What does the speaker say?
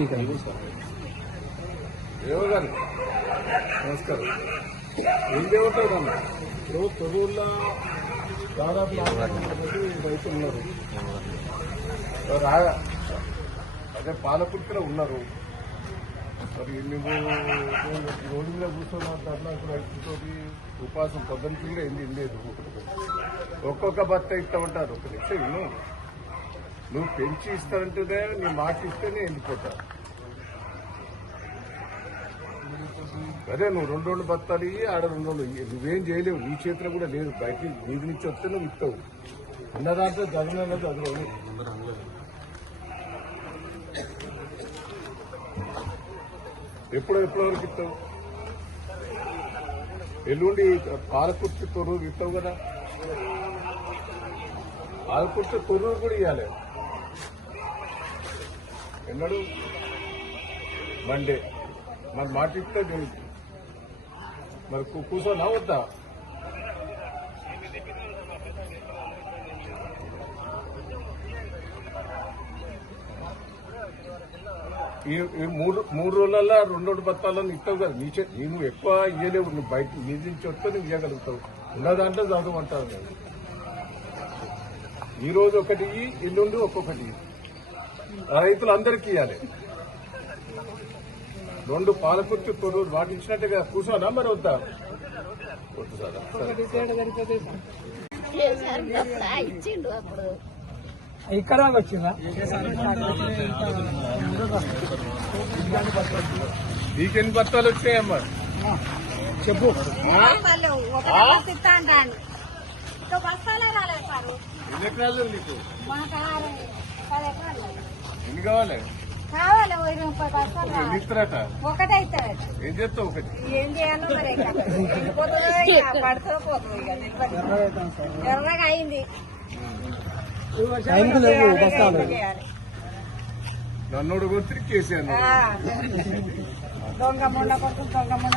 Speaker నమస్కారం. ఏం ఇప్పుడు దాదాపు రైతులు ఉన్నారు. అదే పాలకుర్తిలో ఉన్నారు. మరి నువ్వు రోడ్డు మీద కూర్చున్న ధర్నా రైతులతో ఉపాసం పొద్దునకి ఏంది లేదు. ఒక్కొక్క భర్త ఇస్తామంటారు. ఒక నిమిషం నువ్వు పెంచి ఇస్తానంటేనే నీ మాట ఇస్తేనే వెళ్ళిపోతా. అదే నువ్వు రెండు రెండు బత్తాలు ఇవి ఆడ రెండు రెండు నువ్వేం చేయలేవు నీ చేతిలో కూడా లేదు. బయట నీది నుంచి వస్తే నువ్వు ఇస్తావు. ఉన్న దాంట్లో జగన్ అన్నది అది ఎప్పుడో వరకు ఇస్తావు? ఎల్లుండి పాలకుర్తి తొర్రూరు ఇస్తావు కదా? పాలకుర్తి తొర్రూరు కూడా ఇవ్వాలి ఎన్నడూ మండే. మరి మాట ఇస్తే నేను మరి కూర్చోనా వద్దా. ఈ మూడు మూడు రోజులలో రెండు రెండు బత్తాలను ఇస్తావు కదా. నీ చే నువ్వు ఎక్కువ ఇయ్యలేవు. నువ్వు బయట నీ నుంచి వస్తే నువ్వు ఇవ్వగలుగుతావు ఉన్న దాంట్లో చదవమంటావు నేను ఈరోజు ఒకటి ఎల్లుండి ఒక్కొక్కటి రైతులందరికీ ఇవ్వాలి రెండు పాలకుర్తి తొర్రూరు వాటి ఇచ్చినట్టుగా కూర్చోనా మరి వద్దా? వద్దు సార్. ఇక్కడ వచ్చిందా? నీకెన్ని బత్తాలు వచ్చాయమ్మా. చెప్పు. ఎన్ని ఎకరాలు నీకు? ఎన్ని కావాలి? కావాలి ఎన్ని కావాలి ఇస్తారట? ఒకటే ఏం చేస్తావు ఒకటి? ఏం చేయాలో మరి పడుతుందో పోతుందో. ఎర్రగా అయింది? నన్నోడు కొట్టి కేసాను ఆ. దొంగ మొండ కొడుకు దొంగ మొండ